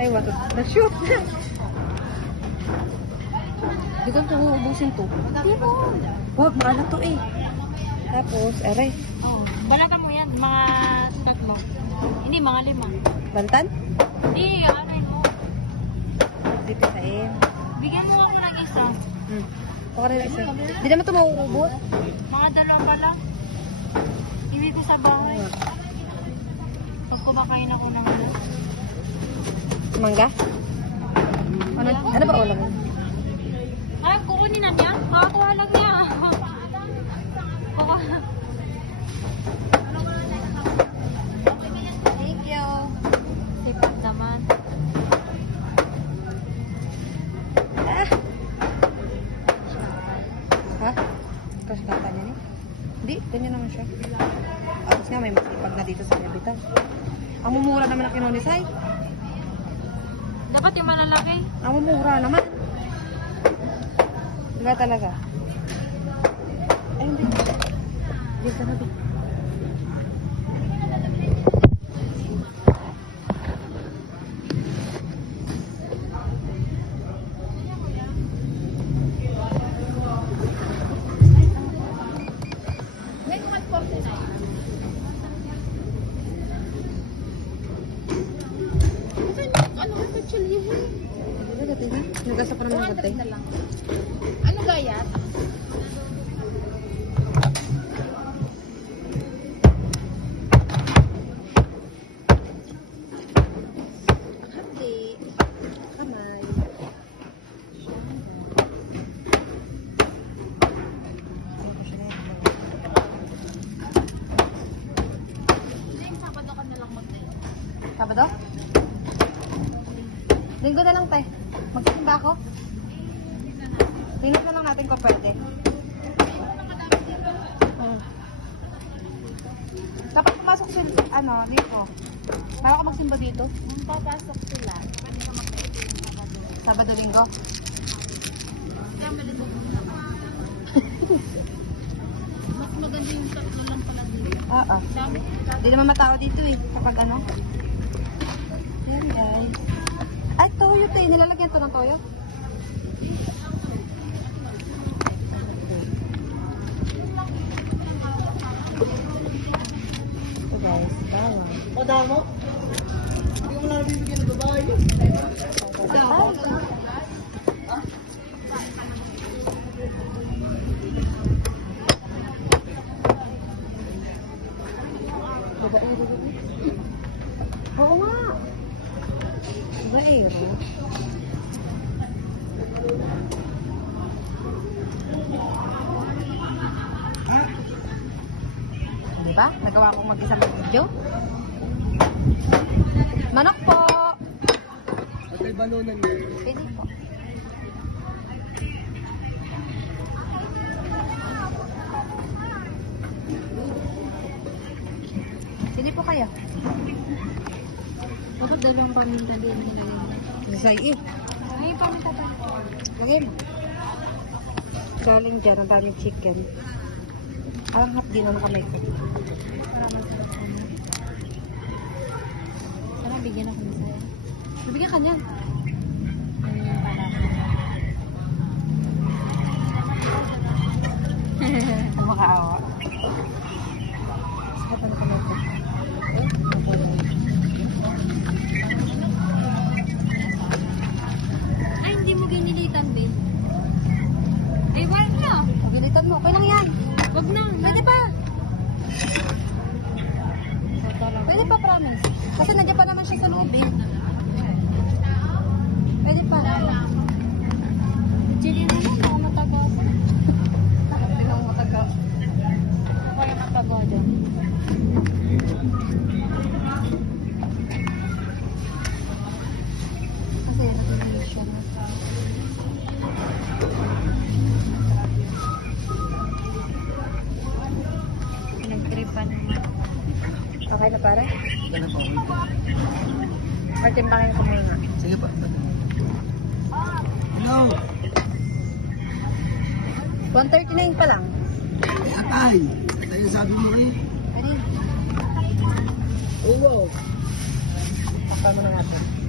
Ay, what? Na-shoot. Hindi ko ito uubusin to. Hindi ko. Huwag, maano to eh. Tapos, aray. Oh, balatan mo yan. Mga 3. Hindi, mga 5. Bantan? Hindi, ano mo. Dito sa in. Bigyan mo ako ng isa. Baka rin isa. Di naman ito mauubot. Mga 2 pa lang. Iwi ko sa bahay. Pag kumakain ako ng Mangga? Ano ba ulam? ay, kukunin na niya. Makakuha lang niya. Thank you. Sipag naman. Ha? Crush kata niya ni? Hindi, ganyan naman siya. Tapos nga, may masipag na dito sa Levitan. Ang mumura naman ang kinonisay. Dapat yung malalaki. Ang mumura naman. Wala talaga. Ay, hindi. Dito na dito. Nagasa pa naman ng katay. Ano gayat? Hati. Kamay. Sabado ka na lang mag-date. Sabado? Linggo na lang, tay. Magsisimba ako? Tingnan na lang natin kung pwede. Dapat pumasok sila, ano, dito. Para ako magsimba dito. Kung papasok sila, pwede ka mag-date yung Sabado. Sabado, linggo. Kaya malito mo naman. Mas maganda yung 3 lang pala dito. Oo. Dami. Hindi naman matao dito eh. Kapag ano. Yan guys. Ay, toyo tayo. Nilalagyan to ng toyo. Ito guys. Bawang. O damo? Hindi mo na nabibigyan ng babae. Bawang. Oo nga. Baero. Di ba? Nagawa kong mag-isang video. Manok po. At ay banunan mo. Pwede po. Pwede po kayo. Dapat 2 paminta din nilagay mo. Say eh. Ay, paminta pa. Lagay mo. Galing dyan, ang daming chicken. Alang hap din ang kamay ko. Para masarap ko. Sana bigyan ako ng saya. Nabigyan ka niyan. Ang makaawa. Hap ang kamay ko. Ay, hindi mo ginilitan, babe. Ay, wag na. Gilitan mo. Okay lang yan. Wag na. Pwede pa. Pwede pa, promise. Kasi nandiyan pa naman siya sa loob eh. Pwede pa. Chili na lang, baka matago ako. Hindi lang matagal. Kaya matago dyan. Kasi yan natin siya. Pinagtripan. Okay na pare? Ano po? Partimbangin ko muna. Sige pa. Hello? 139 pa lang. Ay! Tayo sabi mo eh. Pwede. Oo. Pakta mo na natin.